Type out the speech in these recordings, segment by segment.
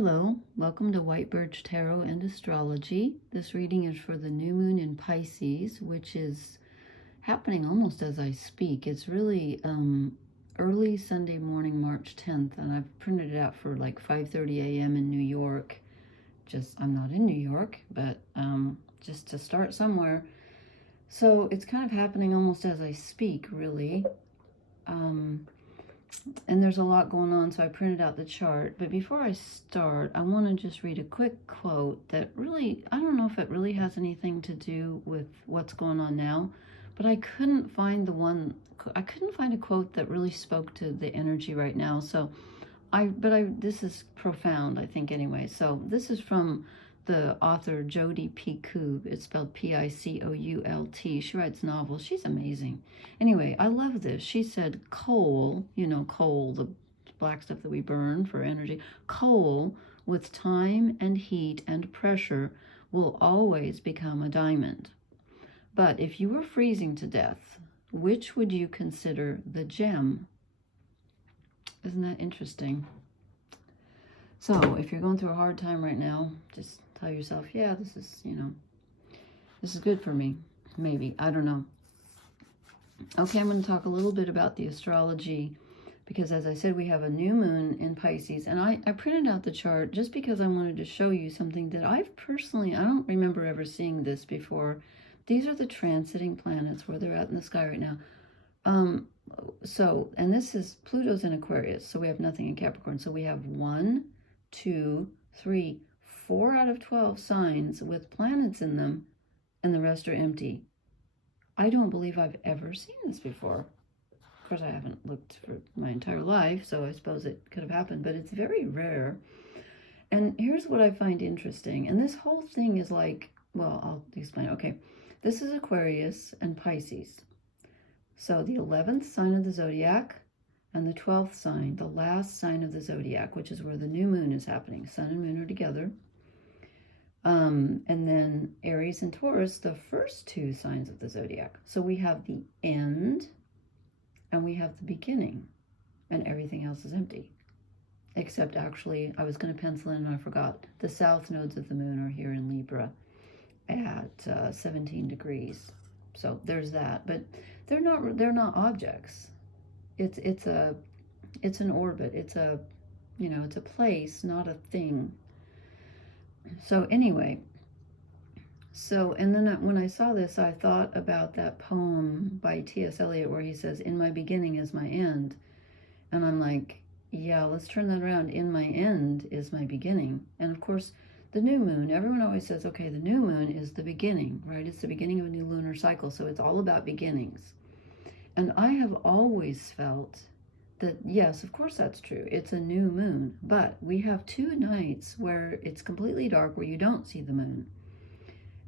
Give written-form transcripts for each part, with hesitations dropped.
Hello, welcome to White Birch Tarot and Astrology. This reading is for the new moon in Pisces, which is happening almost as I speak. It's really early Sunday morning, March 10th, and I've printed it out for like 5:30 a.m. in New York. I'm not in New York, but just to start somewhere. So it's kind of happening almost as I speak, really. And there's a lot going on, so I printed out the chart. But before I start, I want to just read a quick quote that really, I don't know if it really has anything to do with what's going on now, but I couldn't find a quote that really spoke to the energy right now. So this is profound, I think, anyway. So this is from the author Jodi Picoult. It's spelled Picoult. She writes novels. She's amazing. Anyway, I love this. She said coal, coal, the black stuff that we burn for energy, coal with time and heat and pressure will always become a diamond. But if you were freezing to death, which would you consider the gem? Isn't that interesting? So if you're going through a hard time right now, just tell yourself, yeah, this is good for me. Maybe. I don't know. Okay, I'm going to talk a little bit about the astrology because, as I said, we have a new moon in Pisces. And I printed out the chart just because I wanted to show you something that I don't remember ever seeing this before. These are the transiting planets where they're at in the sky right now. And this is Pluto's in Aquarius, so we have nothing in Capricorn. So we have 1, 2, 3, 4 out of 12 signs with planets in them, and the rest are empty. I don't believe I've ever seen this before. Of course, I haven't looked for my entire life, so I suppose it could have happened, but it's very rare. And here's what I find interesting. And this whole thing is like, well, I'll explain. Okay, this is Aquarius and Pisces. So the 11th sign of the zodiac and the 12th sign, the last sign of the zodiac, which is where the new moon is happening. Sun and moon are together. And then Aries and Taurus, the first 2 signs of the zodiac. So we have the end and we have the beginning, and everything else is empty. Except actually, I was going to pencil in and I forgot. The south nodes of the moon are here in Libra at 17 degrees. So there's that. But they're not objects. It's an orbit. It's a place, not a thing. So anyway, and then when I saw this, I thought about that poem by T.S. Eliot where he says, "In my beginning is my end." And I'm like, yeah, let's turn that around. In my end is my beginning. And of course, the new moon, everyone always says, okay, the new moon is the beginning, right? It's the beginning of a new lunar cycle. So it's all about beginnings. And I have always felt that, yes, of course that's true. It's a new moon, but we have 2 nights where it's completely dark, where you don't see the moon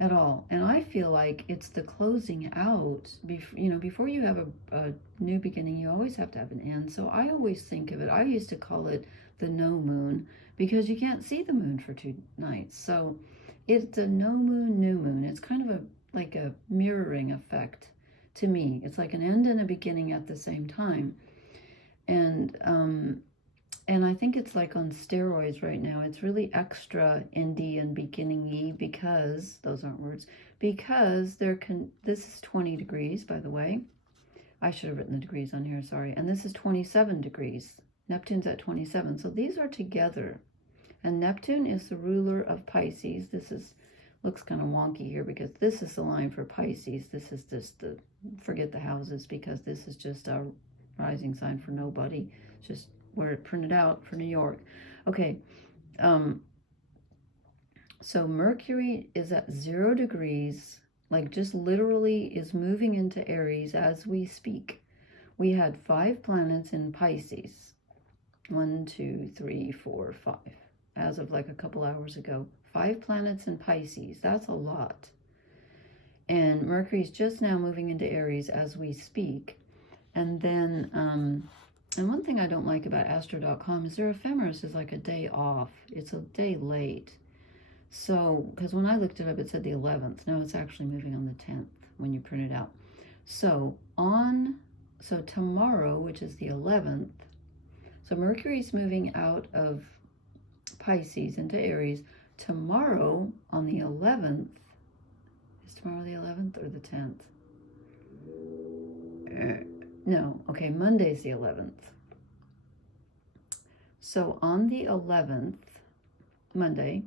at all. And I feel like it's the closing out. Before you have a new beginning, you always have to have an end. So I always think of it, I used to call it the no moon, because you can't see the moon for 2 nights. So it's a no moon, new moon. It's kind of like a mirroring effect to me. It's like an end and a beginning at the same time. And I think it's like on steroids right now. It's really extra endy and beginning-y because, those aren't words, because this is 20 degrees, by the way. I should have written the degrees on here, sorry. And this is 27 degrees. Neptune's at 27. So these are together. And Neptune is the ruler of Pisces. Looks kind of wonky here because this is the line for Pisces. This is just forget the houses, because this is just a rising sign for nobody. Just where it printed out for New York. Okay. So Mercury is at 0 degrees, like just literally is moving into Aries as we speak. We had 5 planets in Pisces. 1, 2, 3, 4, 5. As of like a couple hours ago. 5 planets in Pisces. That's a lot. And Mercury's just now moving into Aries as we speak. And then, and one thing I don't like about Astro.com is their ephemeris is like a day off. It's a day late. So, because when I looked it up, it said the 11th. No, it's actually moving on the 10th when you print it out. So tomorrow, which is the 11th, so Mercury's moving out of Pisces into Aries. Tomorrow on the 11th, is tomorrow the 11th or the 10th? No, okay, Monday's the 11th. So on the 11th, Monday,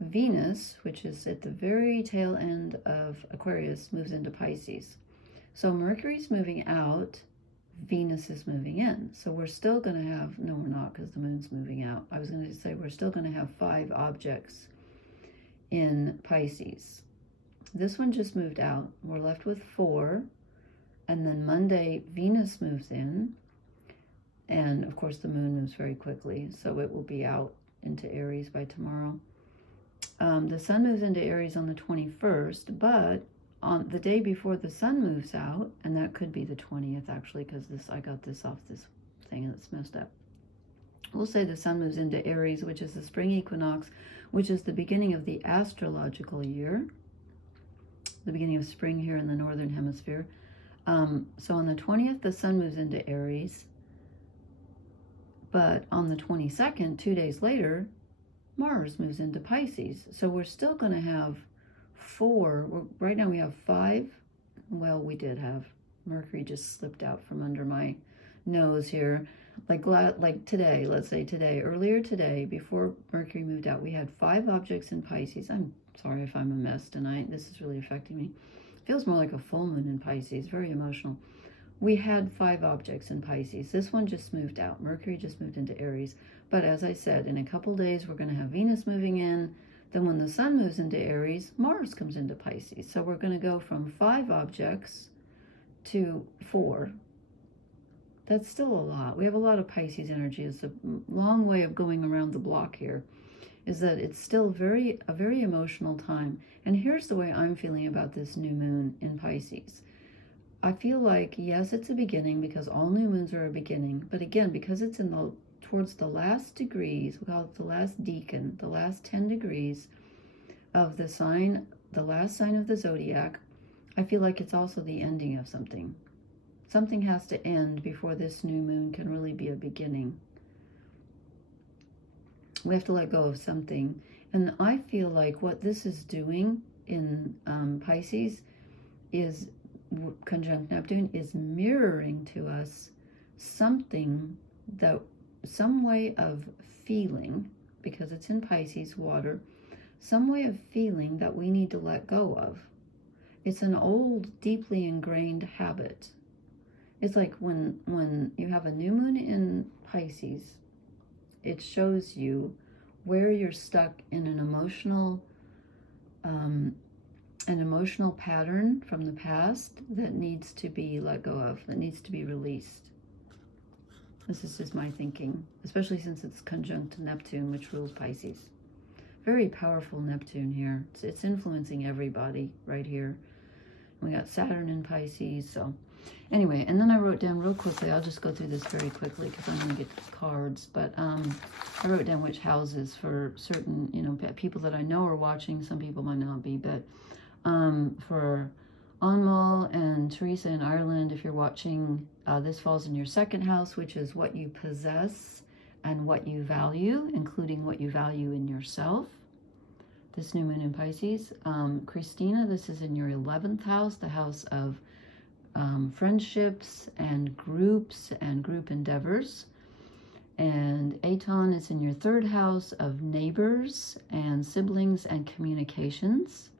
Venus, which is at the very tail end of Aquarius, moves into Pisces. So Mercury's moving out, Venus is moving in. So we're still going to have, no, we're not, because the moon's moving out. I was going to say we're still going to have 5 objects in Pisces. This one just moved out. We're left with 4. And then Monday, Venus moves in. And of course, the moon moves very quickly. So it will be out into Aries by tomorrow. The sun moves into Aries on the 21st, but on the day before the sun moves out, and that could be the 20th actually, because I got this off this thing and it's messed up. We'll say the sun moves into Aries, which is the spring equinox, which is the beginning of the astrological year, the beginning of spring here in the northern hemisphere. So on the 20th, the sun moves into Aries, but on the 22nd, 2 days later, Mars moves into Pisces. So we're still going to have 4. Right now we have 5. Well, we did have. Mercury just slipped out from under my nose here. Like today, let's say today, earlier today, before Mercury moved out, we had 5 objects in Pisces. I'm sorry if I'm a mess tonight. This is really affecting me. It feels more like a full moon in Pisces, very emotional. We had 5 objects in Pisces. This one just moved out. Mercury just moved into Aries. But as I said, in a couple days, we're going to have Venus moving in. Then when the sun moves into Aries, Mars comes into Pisces. So we're going to go from 5 objects to 4. That's still a lot. We have a lot of Pisces energy. It's a long way of going around the block here, is that it's still a very emotional time. And here's the way I'm feeling about this new moon in Pisces. I feel like, yes, it's a beginning because all new moons are a beginning. But again, because it's towards the last degrees, we call it the last decan, the last 10 degrees of the sign, the last sign of the zodiac, I feel like it's also the ending of something. Something has to end before this new moon can really be a beginning. We have to let go of something. And I feel like what this is doing in Pisces is, conjunct Neptune, is mirroring to us something that, some way of feeling, because it's in Pisces, water, some way of feeling that we need to let go of. It's an old, deeply ingrained habit. It's like when you have a new moon in Pisces, it shows you where you're stuck in an emotional pattern from the past that needs to be let go of, that needs to be released. This is just my thinking, especially since it's conjunct to Neptune, which rules Pisces. Very powerful Neptune here. It's influencing everybody right here. We got Saturn in Pisces, so anyway, and then I wrote down real quickly, I'll just go through this very quickly because I'm going to get cards, but I wrote down which houses for certain, people that I know are watching. Some people might not be, but for Anmal and Teresa in Ireland, if you're watching, this falls in your 2nd house, which is what you possess and what you value, including what you value in yourself. This new moon in Pisces. Christina, this is in your 11th house, the house of friendships and groups and group endeavors. And Aton is in your 3rd house of neighbors and siblings and communications.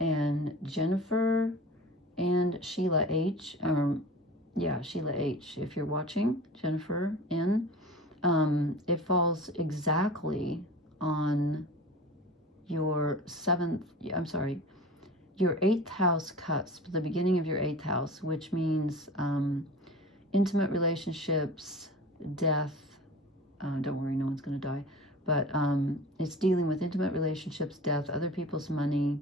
And Jennifer and Sheila H, Sheila H, if you're watching, Jennifer N, it falls exactly on your 8th house cusp, the beginning of your 8th house, which means intimate relationships, death. Don't worry, no one's going to die. But it's dealing with intimate relationships, death, other people's money,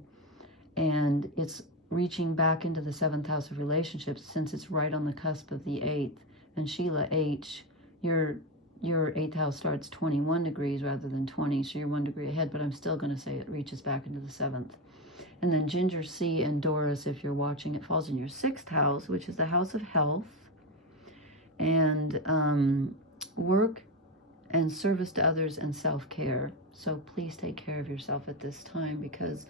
and it's reaching back into the 7th house of relationships since it's right on the cusp of the 8th. And Sheila H, your 8th house starts 21 degrees rather than 20, so you're 1 degree ahead, but I'm still going to say it reaches back into the 7th. And then Ginger C and Doris, if you're watching, it falls in your 6th house, which is the house of health and work and service to others and self-care. So please take care of yourself at this time, because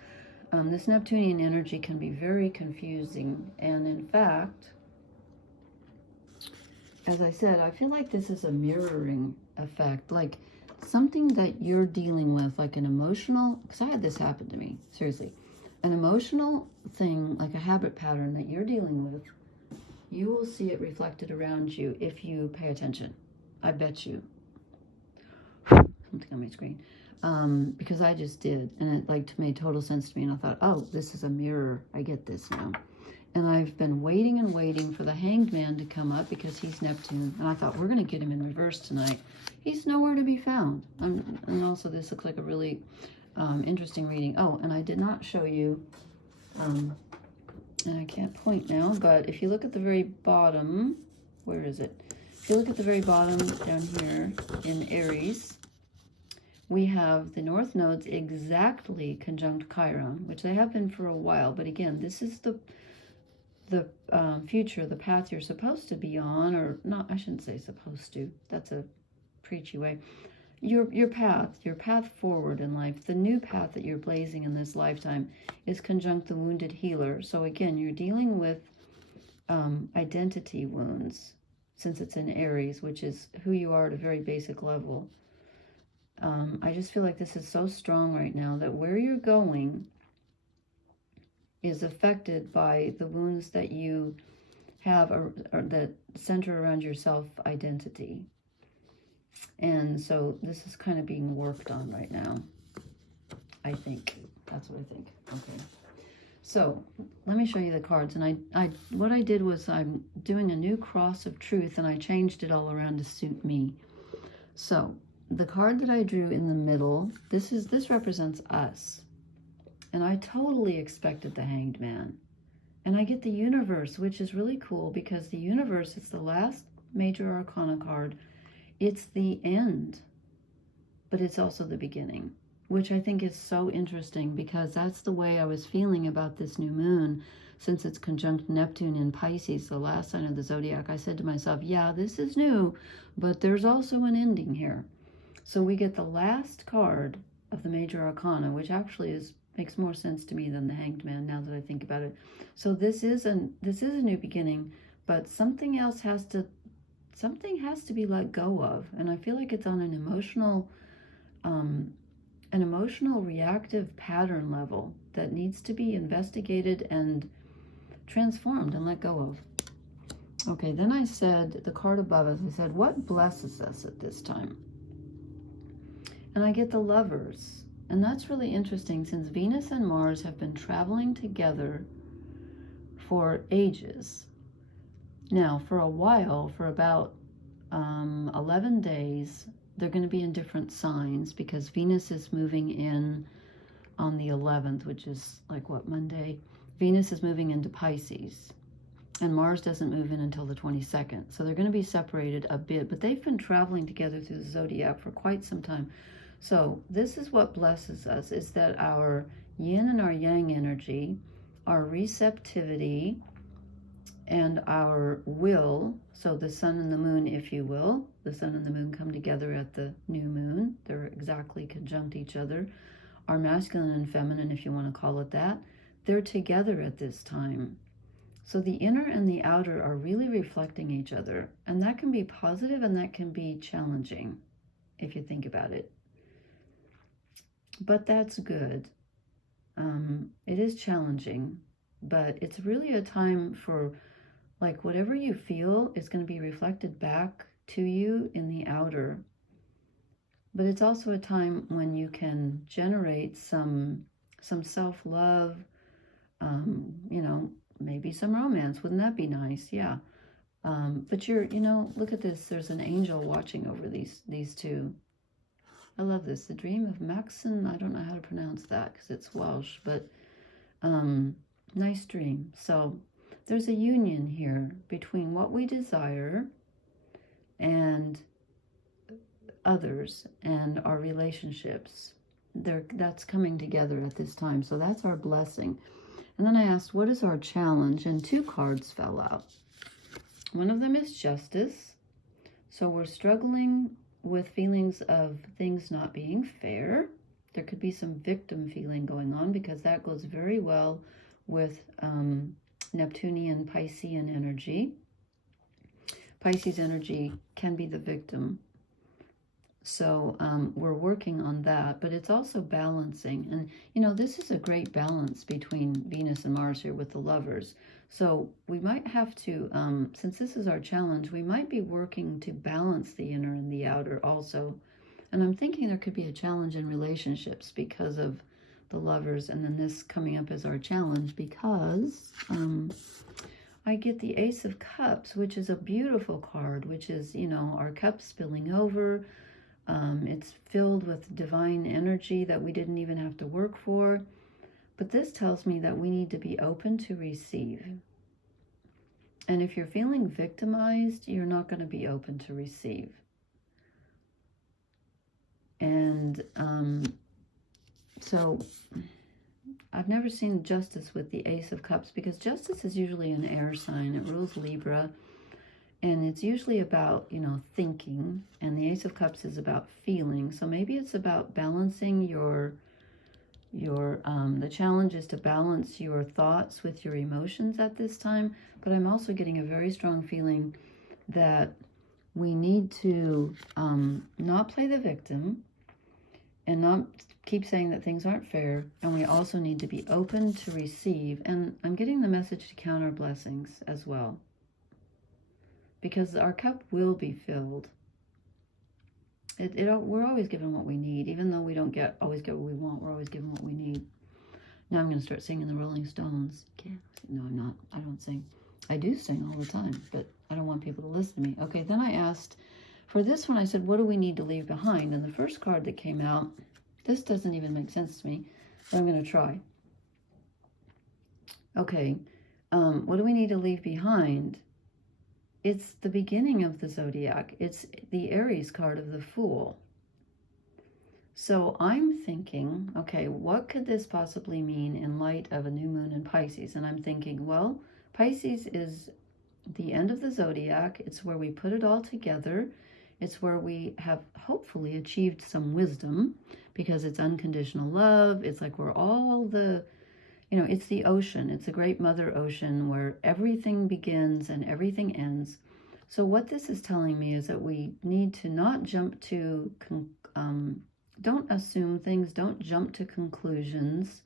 this Neptunian energy can be very confusing. And in fact, as I said, I feel like this is a mirroring effect, like something that you're dealing with, like an emotional, because I had this happen to me, seriously, an emotional thing, like a habit pattern that you're dealing with, you will see it reflected around you if you pay attention. I bet you. Something on my screen. Because I just did, and it like made total sense to me, and I thought, oh, this is a mirror. I get this now. And I've been waiting and waiting for the Hanged Man to come up because he's Neptune. And I thought, we're going to get him in reverse tonight. He's nowhere to be found. And also, this looks like a really interesting reading. Oh, and I did not show you, and I can't point now, but if you look at the very bottom, where is it? If you look at the very bottom down here in Aries, we have the North nodes exactly conjunct Chiron, which they have been for a while. But again, this is the future, the path you're supposed to be on, or not, I shouldn't say supposed to. That's a preachy way. Your path forward in life, the new path that you're blazing in this lifetime is conjunct the wounded healer. So again, you're dealing with identity wounds, since it's in Aries, which is who you are at a very basic level. I just feel like this is so strong right now that where you're going is affected by the wounds that you have, or that center around your self-identity. And so this is kind of being worked on right now, I think. That's what I think. Okay. So let me show you the cards. And what I did was, I'm doing a new cross of truth, and I changed it all around to suit me. So the card that I drew in the middle, this represents us. And I totally expected the Hanged Man. And I get the Universe, which is really cool, because the Universe is the last major arcana card. It's the end, but it's also the beginning, which I think is so interesting, because that's the way I was feeling about this new moon, since it's conjunct Neptune in Pisces, the last sign of the zodiac. I said to myself, yeah, this is new, but there's also an ending here. So we get the last card of the major arcana, which actually makes more sense to me than the Hanged Man, now that I think about it. So this is a new beginning, but something has to be let go of. And I feel like it's on an emotional reactive pattern level that needs to be investigated and transformed and let go of. Okay, then I said, the card above us, I said, what blesses us at this time? And I get the Lovers. And that's really interesting, since Venus and Mars have been traveling together for ages. Now, for a while, for about 11 days, they're going to be in different signs, because Venus is moving in on the 11th, which is like, what, Monday? Venus is moving into Pisces, and Mars doesn't move in until the 22nd. So they're going to be separated a bit, but they've been traveling together through the zodiac for quite some time. So this is what blesses us, is that our yin and our yang energy, our receptivity, and our will, so the sun and the moon, if you will, the sun and the moon come together at the new moon. They're exactly conjunct each other. Our masculine and feminine, if you want to call it that, they're together at this time. So the inner and the outer are really reflecting each other. And that can be positive and that can be challenging, if you think about it. But that's good. It is challenging, but it's really a time for, like, whatever you feel is going to be reflected back to you in the outer. But it's also a time when you can generate some self-love, you know, maybe some romance. Wouldn't that be nice? Yeah. But look at this. There's an angel watching over these two. I love this. The Dream of Maxon. I don't know how to pronounce that because it's Welsh, but nice dream. So there's a union here between what we desire and others and our relationships. That's coming together at this time. So that's our blessing. And then I asked, what is our challenge? And two cards fell out. One of them is Justice. So we're struggling with feelings of things not being fair. There could be some victim feeling going on, because that goes very well with Neptunian Piscean energy. Pisces energy can be the victim. So we're working on that, but it's also balancing. And, you know, this is a great balance between Venus and Mars here with the Lovers. So we might have to, since this is our challenge, we might be working to balance the inner and the outer also. And I'm thinking there could be a challenge in relationships because of the Lovers, and then this coming up as our challenge, because I get the Ace of Cups, which is a beautiful card, which is, you know, our cup spilling over. It's filled with divine energy that we didn't even have to work for. But this tells me that we need to be open to receive. And if you're feeling victimized, you're not going to be open to receive. And so I've never seen justice with the Ace of Cups, because justice is usually an air sign. It rules Libra. And it's usually about, you know, thinking. And the Ace of Cups is about feeling. So maybe it's about balancing the challenge is to balance your thoughts with your emotions at this time. But I'm also getting a very strong feeling that we need to not play the victim and not keep saying that things aren't fair. And we also need to be open to receive. And I'm getting the message to count our blessings as well, because our cup will be filled. We're always given what we need, even though we don't always get what we want. We're always given what we need. Now I'm going to start singing the Rolling Stones. Okay. No, I'm not. I don't sing. I do sing all the time, but I don't want people to listen to me. Okay, then I asked, for this one, I said, what do we need to leave behind? And the first card that came out, this doesn't even make sense to me, but I'm going to try. Okay, what do we need to leave behind? It's the beginning of the zodiac. It's the Aries card of the Fool. So I'm thinking, okay, what could this possibly mean in light of a new moon in Pisces? And I'm thinking, well, Pisces is the end of the zodiac. It's where we put it all together. It's where we have hopefully achieved some wisdom, because it's unconditional love. It's like we're all the, you know, it's the ocean. It's a great mother ocean where everything begins and everything ends. So what this is telling me is that we need to not jump to, don't assume things, don't jump to conclusions.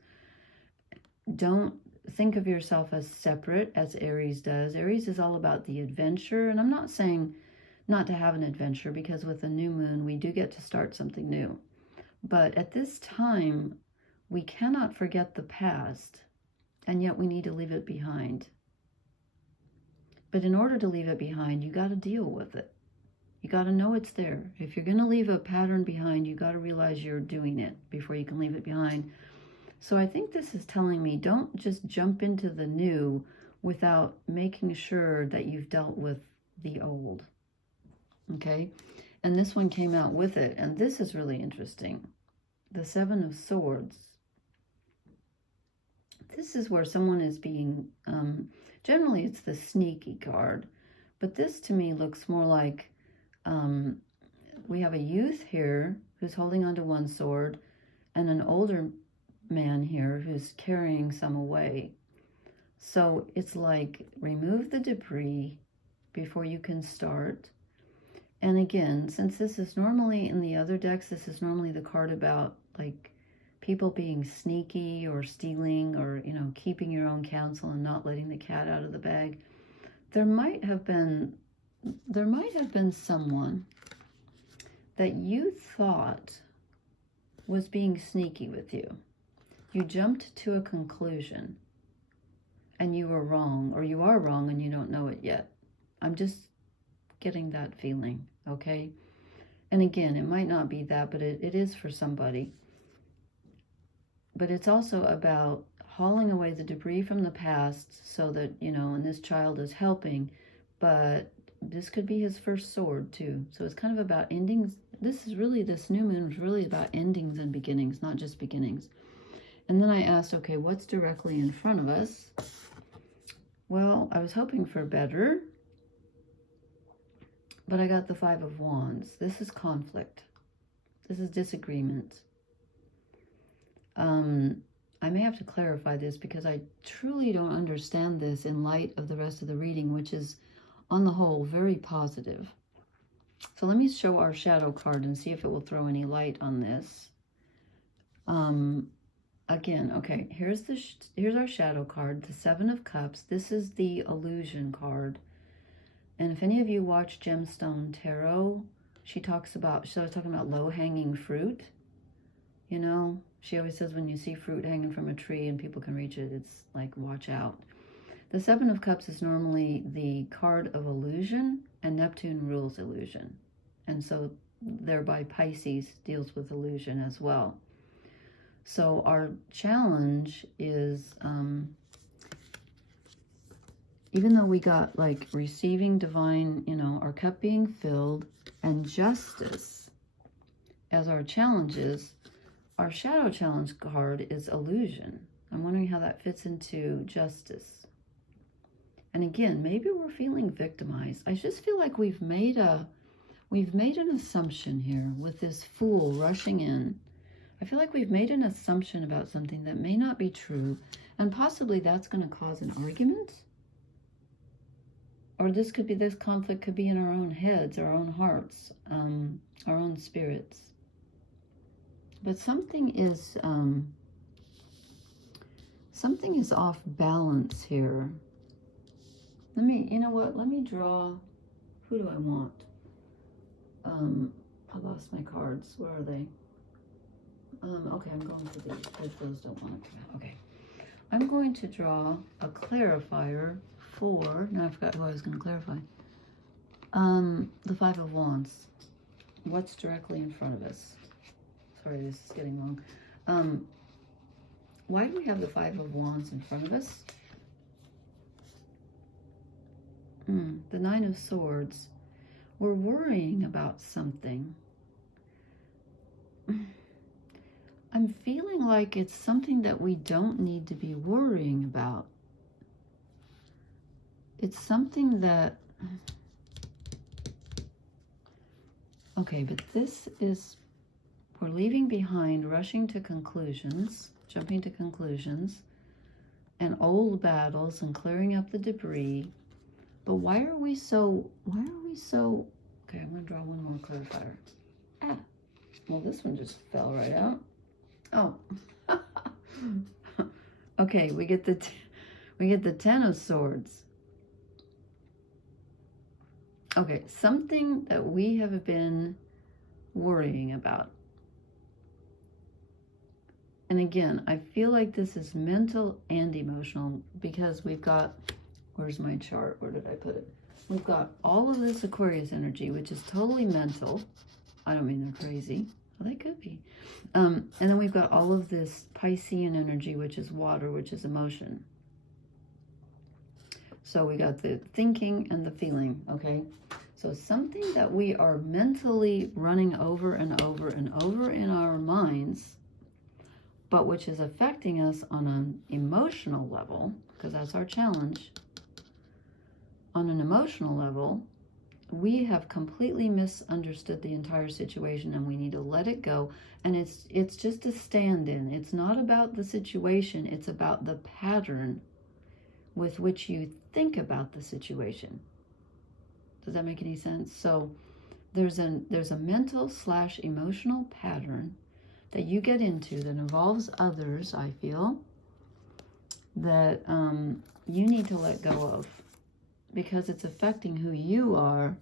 Don't think of yourself as separate as Aries does. Aries is all about the adventure. And I'm not saying not to have an adventure, because with a new moon, we do get to start something new. But at this time, we cannot forget the past, and yet we need to leave it behind. But in order to leave it behind, you got to deal with it. You got to know it's there. If you're going to leave a pattern behind, you got to realize you're doing it before you can leave it behind. So I think this is telling me, don't just jump into the new without making sure that you've dealt with the old. Okay? And this one came out with it, and this is really interesting. The Seven of Swords. This is where someone is being, generally it's the sneaky card, but this to me looks more like we have a youth here who's holding onto one sword, and an older man here who's carrying some away. So it's like, remove the debris before you can start. And again, since this is normally in the other decks, this is normally the card about like people being sneaky or stealing, or, you know, keeping your own counsel and not letting the cat out of the bag. There might have been someone that you thought was being sneaky with you. You jumped to a conclusion and you were wrong, or you are wrong and you don't know it yet. I'm just getting that feeling, okay? And again, it might not be that, but it is for somebody. But it's also about hauling away the debris from the past so that, you know, and this child is helping, but this could be his first sword too. So it's kind of about endings. This new moon is really about endings and beginnings, not just beginnings. And then I asked, okay, what's directly in front of us? Well, I was hoping for better, but I got the Five of Wands. This is conflict. This is disagreement. I may have to clarify this because I truly don't understand this in light of the rest of the reading, which is, on the whole, very positive. So let me show our shadow card and see if it will throw any light on this. Again, okay, here's our shadow card, the Seven of Cups. This is the illusion card. And if any of you watch Gemstone Tarot, she was talking about low-hanging fruit. You know, she always says when you see fruit hanging from a tree and people can reach it, it's like, watch out. The Seven of Cups is normally the card of illusion, and Neptune rules illusion. And so thereby Pisces deals with illusion as well. So our challenge is, even though we got like receiving divine, you know, our cup being filled, and justice as our challenges, our shadow challenge card is illusion. I'm wondering how that fits into justice. And again, maybe we're feeling victimized. I just feel like we've made an assumption here with this Fool rushing in. I feel like we've made an assumption about something that may not be true, and possibly that's going to cause an argument. Or this conflict could be in our own heads, our own hearts, our own spirits. But something is off balance here. You know what? Let me draw. Who do I want? I lost my cards. Where are they? Okay, I'm going for these because those don't want to come out. Okay. I'm going to draw a clarifier for, now I forgot who I was going to clarify. The Five of Wands. What's directly in front of us? Sorry, this is getting long. Why do we have the Five of Wands in front of us? The Nine of Swords. We're worrying about something. I'm feeling like it's something that we don't need to be worrying about. It's something that... Okay, but this is... We're leaving behind, rushing to conclusions, jumping to conclusions, and old battles and clearing up the debris. But why are we so... Okay, I'm going to draw one more clarifier. Well, this one just fell right out. Oh. Okay, we get the Ten of Swords. Okay, something that we have been worrying about. And again, I feel like this is mental and emotional because we've got, where's my chart? Where did I put it? We've got all of this Aquarius energy, which is totally mental. I don't mean they're crazy. Well, they could be. And then we've got all of this Piscean energy, which is water, which is emotion. So we got the thinking and the feeling, okay? So something that we are mentally running over and over and over in our minds, but which is affecting us on an emotional level, because that's our challenge. On an emotional level, we have completely misunderstood the entire situation and we need to let it go. And it's just a stand-in. It's not about the situation. It's about the pattern with which you think about the situation. Does that make any sense? So there's a mental / emotional pattern that you get into that involves others, I feel, that you need to let go of, because it's affecting who you are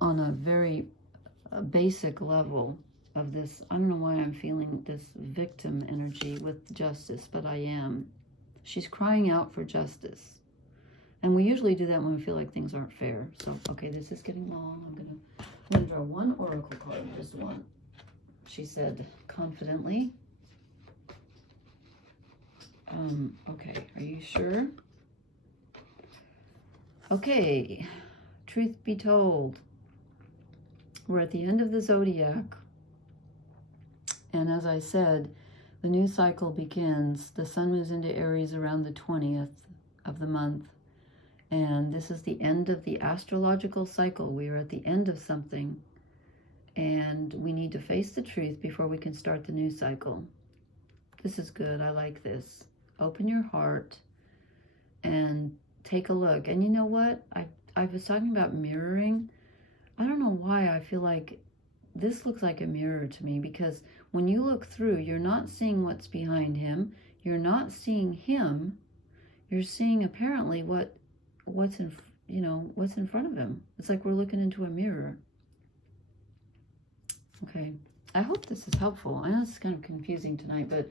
on a very basic level of this. I don't know why I'm feeling this victim energy with justice, but I am. She's crying out for justice. And we usually do that when we feel like things aren't fair. So, okay, this is getting long. I'm gonna draw one oracle card, just one. She said confidently. Okay, are you sure? Okay, truth be told, we're at the end of the zodiac, and as I said, the new cycle begins. The sun moves into Aries around the 20th of the month, And this is the end of the astrological cycle. We are at the end of something, and we need to face the truth before we can start the new cycle. This is good. I like this. Open your heart and take a look. And you know what? I was talking about mirroring. I don't know why I feel like this looks like a mirror to me, because when you look through, you're not seeing what's behind him. You're not seeing him. You're seeing apparently what's in front of him. It's like we're looking into a mirror. Okay. I hope this is helpful. I know it's kind of confusing tonight, but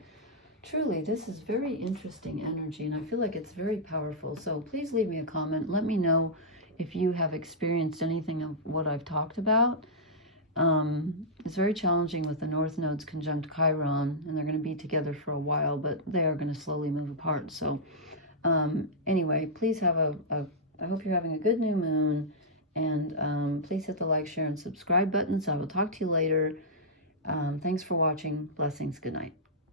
truly, this is very interesting energy, and I feel like it's very powerful. So please leave me a comment. Let me know if you have experienced anything of what I've talked about. It's very challenging with the North Nodes conjunct Chiron, and they're going to be together for a while, but they are going to slowly move apart. So anyway, please have I hope you're having a good new moon, and please hit the like, share, and subscribe buttons. I will talk to you later. Thanks for watching. Blessings. Good night.